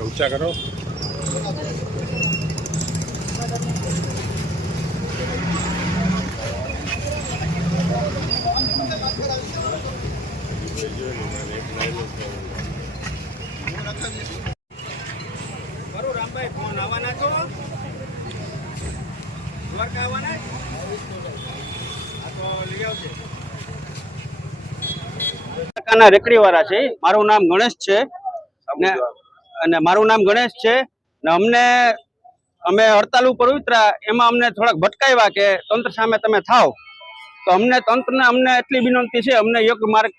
ऊंचा करो। रामभाई फोन आवाना तो દ્વારકા આવવાના આ તો લઈ આવજે। દ્વારકાના રેકડીવાળા છે। મારું નામ ગણેશ છે ને અને મારું નામ ગણેશ છે ને અમે હડતાલ ઉપર ઉતરા એમાં અમને થોડાક ભટકાવ્યા કે તંત્ર સામે તમે થાવ તો તંત્રને અમને એટલી વિનંતી છે અમને યોગ્ય માર્ગ